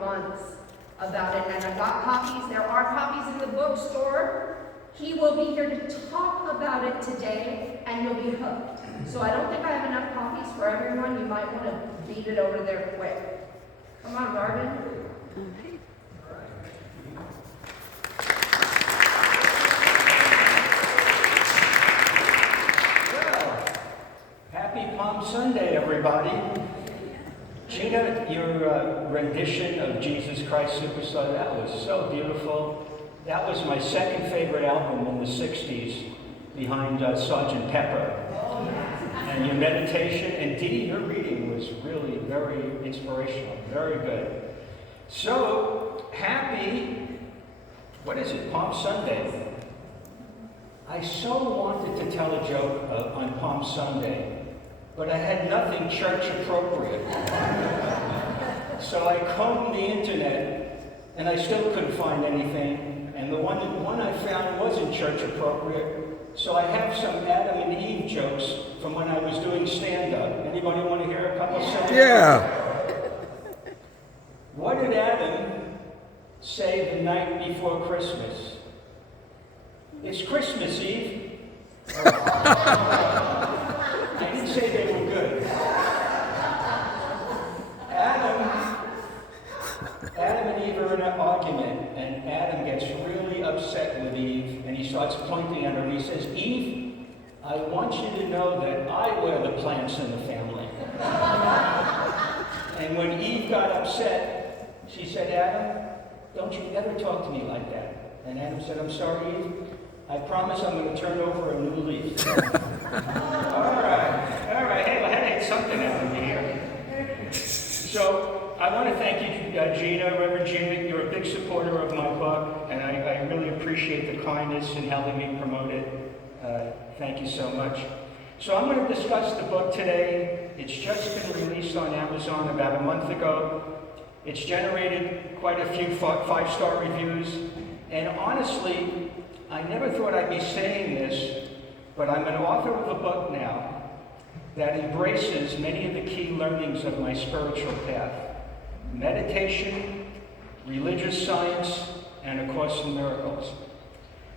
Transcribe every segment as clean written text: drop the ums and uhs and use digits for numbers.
months about it, and I got copies. There are copies in the bookstore. He will be here to talk about it today, and you'll be hooked. So I don't think I have enough copies for everyone. You might want to beat it over there quick. Come on, Marvin. Happy Palm Sunday, everybody. Gina, your rendition of Jesus Christ Superstar, that was so beautiful. That was my second favorite album in the 60s, behind Sgt. Pepper. And your meditation, and Dee, your reading was really very inspirational, very good. So, happy, what is it, Palm Sunday. I so wanted to tell a joke on Palm Sunday, but I had nothing church appropriate. So I combed the internet, and I still couldn't find anything, and the one I found wasn't church appropriate. So I have some Adam and Eve jokes from when I was doing stand-up. Anybody want to hear a couple seconds? Yeah. What did Adam say the night before Christmas? It's Christmas Eve. I didn't say they were good. Adam and Eve are in an argument, and Adam gets really upset with Eve, and he starts pointing at her, and he says, Eve, I want you to know that I wear the plants in the family. And when Eve got upset, she said, Adam, don't you ever talk to me like that. And Adam said, I'm sorry, Eve. I promise I'm going to turn over a new leaf. All right. Hey, I had something out of here. So I want to thank you, Gina, Reverend Gina. You're a big supporter of my book, and I really appreciate the kindness in helping me promote it. Thank you so much. So I'm going to discuss the book today. It's just been released on Amazon about a month ago. It's generated quite a few five-star reviews, and honestly, I never thought I'd be saying this, but I'm an author of a book now that embraces many of the key learnings of my spiritual path: meditation, religious science, and A Course in Miracles.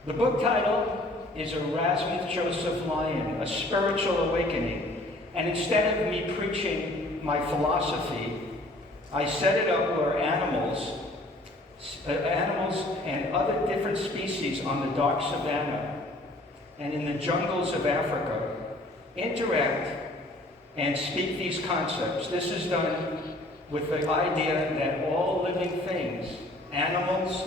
The book title is Erasmus Joseph Lyon, A Spiritual Awakening. And instead of me preaching my philosophy, I set it up where animals and other different species on the dark savanna and in the jungles of Africa interact and speak these concepts. This is done with the idea that all living things, animals,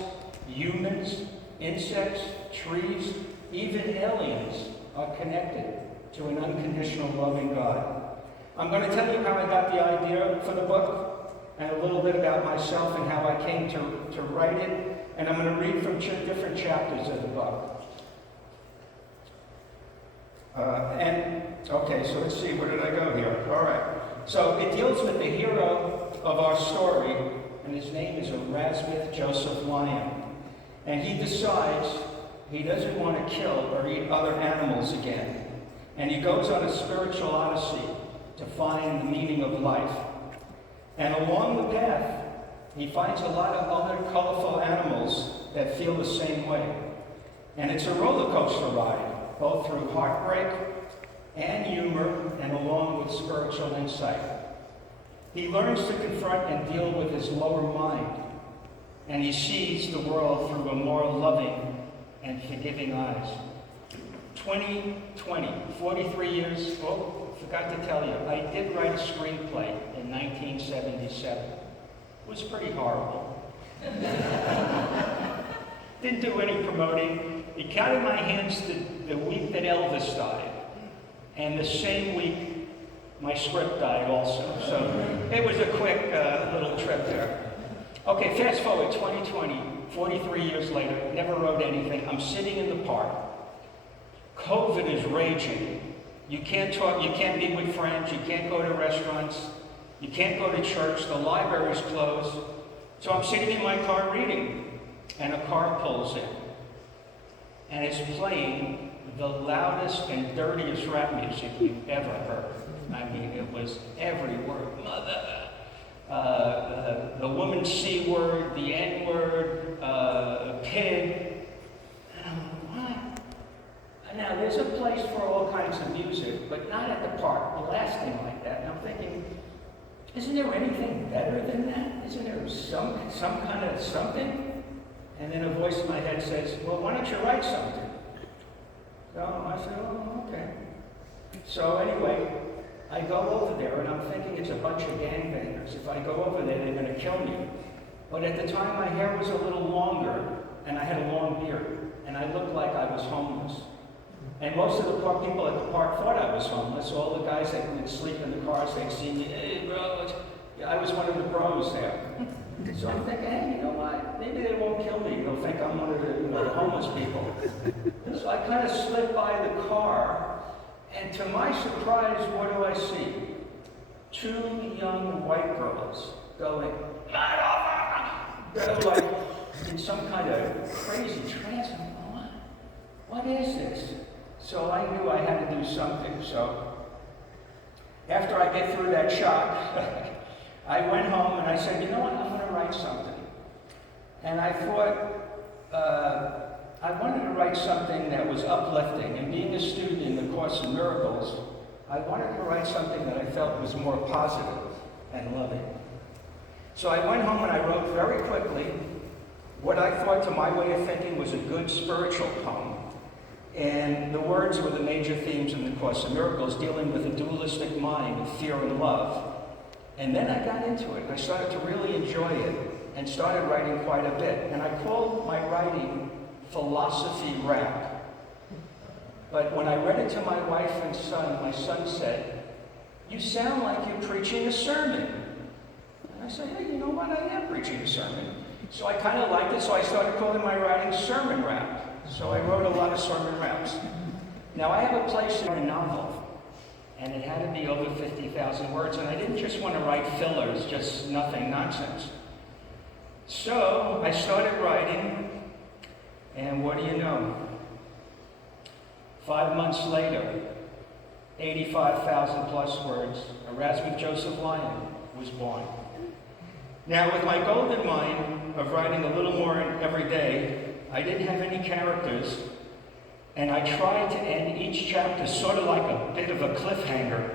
humans, insects, trees, even aliens, are connected to an unconditional loving God. I'm going to tell you how I got the idea for the book, and a little bit about myself and how I came to write it, and I'm going to read from different chapters of the book. Okay, so let's see, where did I go here? All right. So it deals with the hero of our story, and his name is Erasmus Joseph Lyon. And he decides he doesn't want to kill or eat other animals again. And he goes on a spiritual odyssey to find the meaning of life. And along the path, he finds a lot of other colorful animals that feel the same way. And it's a roller coaster ride, both through heartbreak and humor, and along with spiritual insight. He learns to confront and deal with his lower mind, and he sees the world through a more loving and forgiving eyes. 2020, 43 years, forgot to tell you, I did write a screenplay in 1977. It was pretty horrible. Didn't do any promoting. It got in my hands the week that Elvis died. And the same week, my script died also. So it was a quick little trip there. Okay, fast forward, 2020, 43 years later, never wrote anything. I'm sitting in the park. COVID is raging. You can't talk, you can't meet with friends, you can't go to restaurants, you can't go to church, the library's closed. So I'm sitting in my car reading, and a car pulls in. And it's playing the loudest and dirtiest rap music you've ever heard. I mean, it was every word. Mother. the woman C word, the N word, pig. And I'm like, what? Now, there's a place for all kinds of music, but not at the park, blasting like that. And I'm thinking, isn't there anything better than that? Isn't there some kind of something? And then a voice in my head says, well, why don't you write something? So I said, oh, okay. So anyway, I go over there, and I'm thinking it's a bunch of gangbangers. If I go over there, they're going to kill me. But at the time, my hair was a little longer, and I had a long beard, and I looked like I was homeless. And most of the people at the park thought I was homeless. All the guys that would sleep in the cars, they'd see me, hey, bro. I was one of the bros there. So I'm thinking, hey, you know what? Maybe they won't kill me. They'll think I'm one of the homeless people. So I kind of slip by the car, and to my surprise, what do I see? 2 young white girls going, they're like in some kind of crazy trance. I'm going, what is this? So I knew I had to do something. So after I get through that shock, I went home and I said, you know what, I'm going to write something. And I thought, I wanted to write something that was uplifting. And being a student in the Course in Miracles, I wanted to write something that I felt was more positive and loving. So I went home and I wrote very quickly what I thought, to my way of thinking, was a good spiritual poem. And the words were the major themes in the Course in Miracles, dealing with a dualistic mind of fear and love. And then I got into it. I started to really enjoy it and started writing quite a bit. And I called my writing philosophy rap. But when I read it to my wife and son, my son said, you sound like you're preaching a sermon. And I said, hey, you know what? I am preaching a sermon. So I kind of liked it, so I started calling my writing sermon rap. So I wrote a lot of sermon raps. Now I have a place in a novel, and it had to be over 50,000 words, and I didn't just want to write fillers, just nothing, nonsense. So I started writing, and what do you know? 5 months later, 85,000 plus words, Erasmus Joseph Lyon was born. Now, with my golden mind of writing a little more every day, I didn't have any characters, and I tried to end each chapter sort of like a bit of a cliffhanger,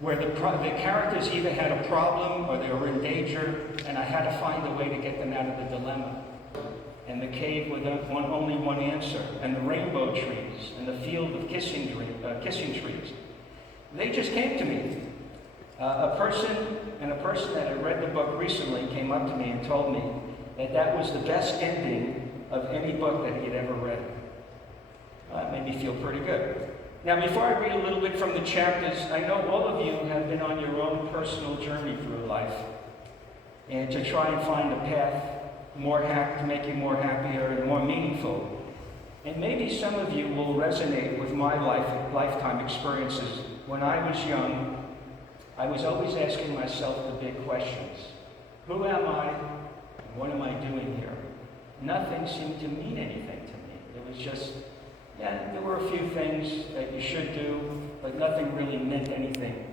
where the characters either had a problem or they were in danger, and I had to find a way to get them out of the dilemma. And the cave with only one answer, and the rainbow trees, and the field of kissing trees. They just came to me. A person that had read the book recently came up to me and told me that was the best ending of any book that he had ever read. That made me feel pretty good. Now, before I read a little bit from the chapters, I know all of you have been on your own personal journey through life, and to try and find a path to make you more happier and more meaningful. And maybe some of you will resonate with my lifetime experiences. When I was young, I was always asking myself the big questions. Who am I? And what am I doing here? Nothing seemed to mean anything to me. It was just, yeah, there were a few things that you should do, but nothing really meant anything.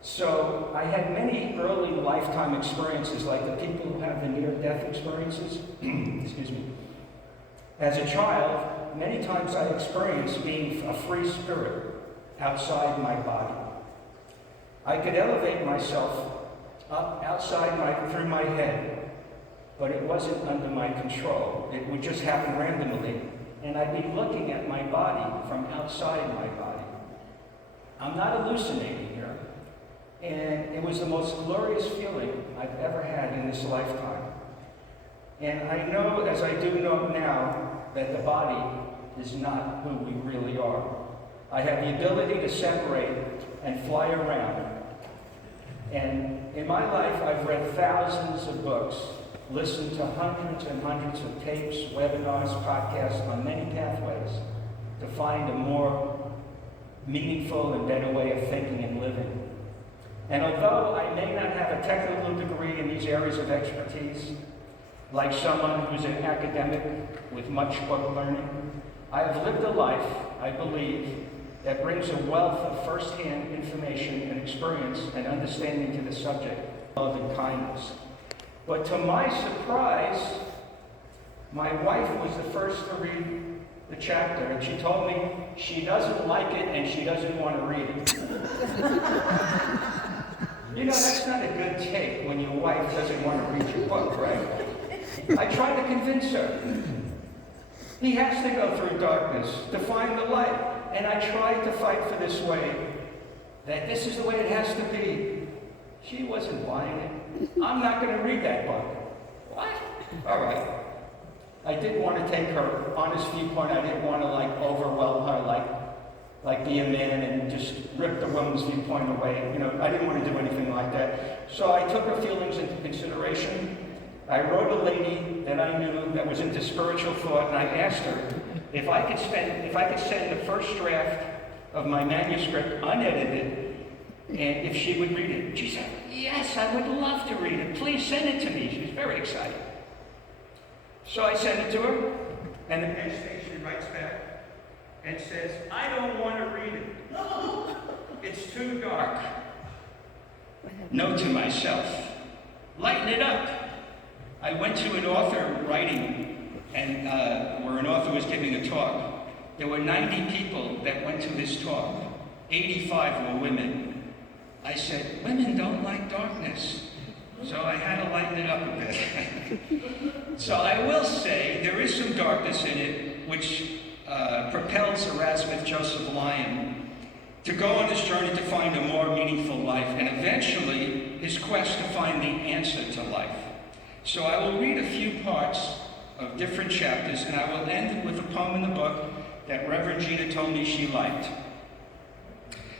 So I had many early lifetime experiences, like the people who have the near-death experiences. Excuse me. As a child, many times I experienced being a free spirit outside my body. I could elevate myself up through my head, but it wasn't under my control. It would just happen randomly, and I'd be looking at my body from outside my body. I'm not hallucinating here, and it was the most glorious feeling I've ever had in this lifetime. And I know, as I do know now, that the body is not who we really are. I have the ability to separate and fly around. And in my life, I've read thousands of books, listened to hundreds and hundreds of tapes, webinars, podcasts on many pathways to find a more meaningful and better way of thinking and living. And although I may not have a technical degree in these areas of expertise, like someone who's an academic with much book learning, I have lived a life, I believe, that brings a wealth of first-hand information and experience and understanding to the subject of love and kindness. But to my surprise, my wife was the first to read the chapter, and she told me she doesn't like it and she doesn't want to read it. You know, that's not a good take when your wife doesn't want to read your book, right? I tried to convince her. He has to go through darkness to find the light. And I tried to fight for this way, that this is the way it has to be. She wasn't buying it. I'm not going to read that book. What? All right. I did want to take her honest viewpoint. I didn't want to overwhelm her, like be a man and just rip the woman's viewpoint away. You know, I didn't want to do anything like that. So I took her feelings into consideration. I wrote a lady that I knew that was into spiritual thought, and I asked her if I could send the first draft of my manuscript unedited, and if she would read it. She said, yes, I would love to read it. Please send it to me. She was very excited. So I sent it to her, and the next day she writes back and says, I don't want to read it. It's too dark. Note to myself, lighten it up. I went to an author writing, and where an author was giving a talk. There were 90 people that went to this talk. 85 were women. I said, women don't like darkness. So I had to lighten it up a bit. So I will say there is some darkness in it, which propels Erasmus Joseph Lyon to go on his journey to find a more meaningful life, and eventually his quest to find the answer to life. So I will read a few parts of different chapters, and I will end with a poem in the book that Reverend Gina told me she liked.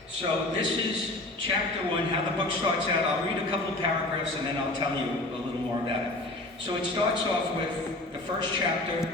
So this is chapter 1, how the book starts out. I'll read a couple of paragraphs and then I'll tell you a little more about it. So it starts off with the first chapter,